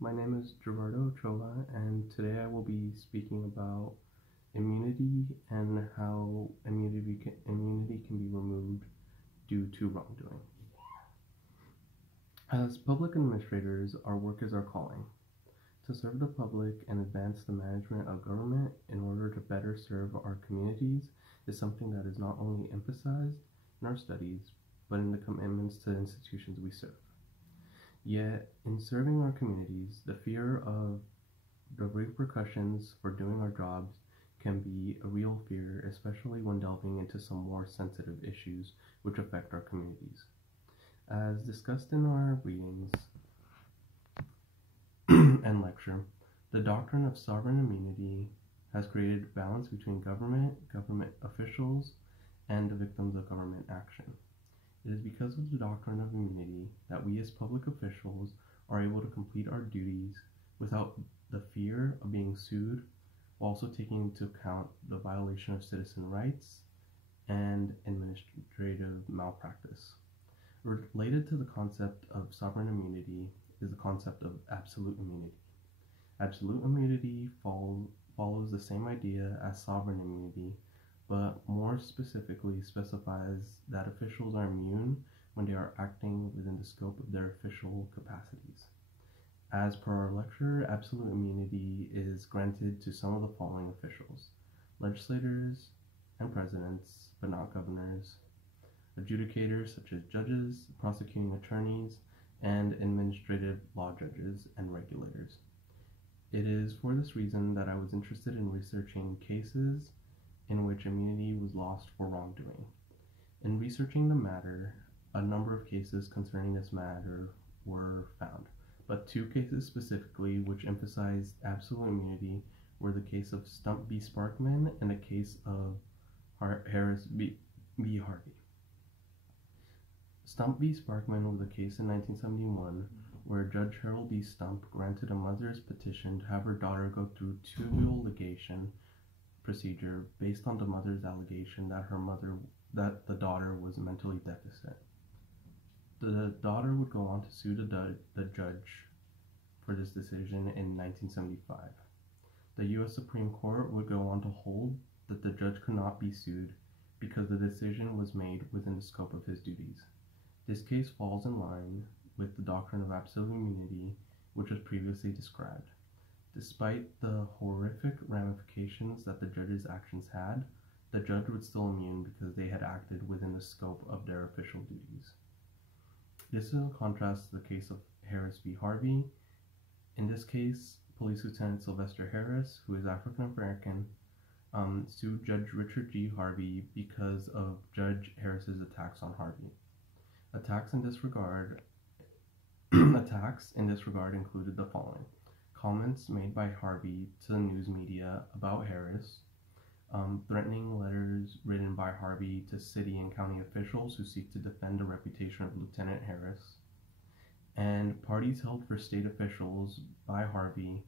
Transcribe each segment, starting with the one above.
my name is Gerardo Ochoa, and today I will be speaking about immunity and how immunity can be removed due to wrongdoing. As public administrators, our work is our calling. To serve the public and advance the management of government in order to better serve our communities is something that is not only emphasized in our studies, but in the commitments to the institutions we serve. Yet, in serving our communities, the fear of the repercussions for doing our jobs can be a real fear, especially when delving into some more sensitive issues which affect our communities. As discussed in our readings and lecture, the doctrine of sovereign immunity has created balance between government officials, and the victims of government action. It is because of the doctrine of immunity that we as public officials are able to complete our duties without the fear of being sued, while also taking into account the violation of citizen rights and administrative malpractice. Related to the concept of sovereign immunity is the concept of absolute immunity. Absolute immunity follows the same idea as sovereign immunity, but more specifically specifies that officials are immune when they are acting within the scope of their official capacities. As per our lecture, absolute immunity is granted to some of the following officials: legislators and presidents, but not governors, adjudicators such as judges, prosecuting attorneys, and administrative law judges and regulators. It is for this reason that I was interested in researching cases in which immunity was lost for wrongdoing. In researching the matter, a number of cases concerning this matter were found, but two cases specifically which emphasized absolute immunity were the case of Stump v. Sparkman and the case of Harris v. Harvey. Stump v. Sparkman was a case in 1971 where Judge Harold D. Stump granted a mother's petition to have her daughter go through tubular ligation procedure based on the mother's allegation that the daughter was mentally deficient. The daughter would go on to sue the judge for this decision in 1975. The U.S. Supreme Court would go on to hold that the judge could not be sued because the decision was made within the scope of his duties. This case falls in line with the doctrine of absolute immunity, which was previously described. Despite the horrific ramifications that the judge's actions had, the judge was still immune because they had acted within the scope of their official duties. This is in contrast to the case of Harris v. Harvey. In this case, Police Lieutenant Sylvester Harris, who is African American, sued Judge Richard G. Harvey because of Judge Harris's attacks on Harvey. Attacks in this regard included the following: comments made by Harvey to the news media about Harris, threatening letters written by Harvey to city and county officials who seek to defend the reputation of Lieutenant Harris, and parties held for state officials by Harvey,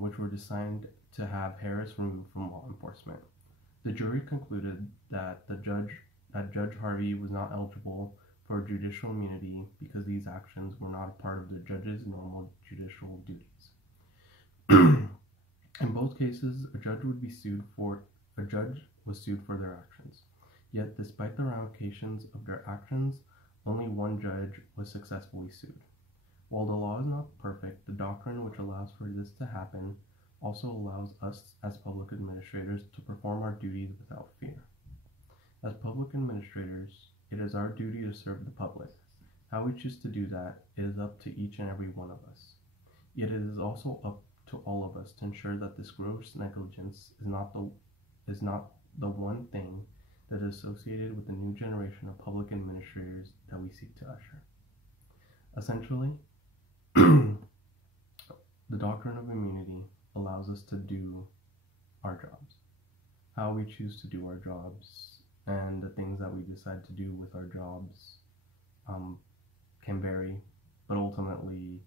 which were designed to have Harris removed from law enforcement. The jury concluded that Judge Harvey was not eligible for judicial immunity because these actions were not a part of the judge's normal judicial duties. In both cases, a judge was sued for their actions. Yet, despite the ramifications of their actions, only one judge was successfully sued. While the law is not perfect, the doctrine which allows for this to happen also allows us as public administrators to perform our duties without fear. As public administrators, it is our duty to serve the public. How we choose to do that is up to each and every one of us. Yet it is also up to all of us to ensure that this gross negligence is not the one thing that is associated with the new generation of public administrators that we seek to usher. Essentially, the doctrine of immunity allows us to do our jobs. How we choose to do our jobs and the things that we decide to do with our jobs can vary, but ultimately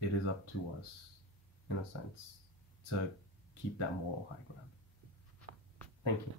it is up to us, in a sense, to keep that moral high ground. Thank you.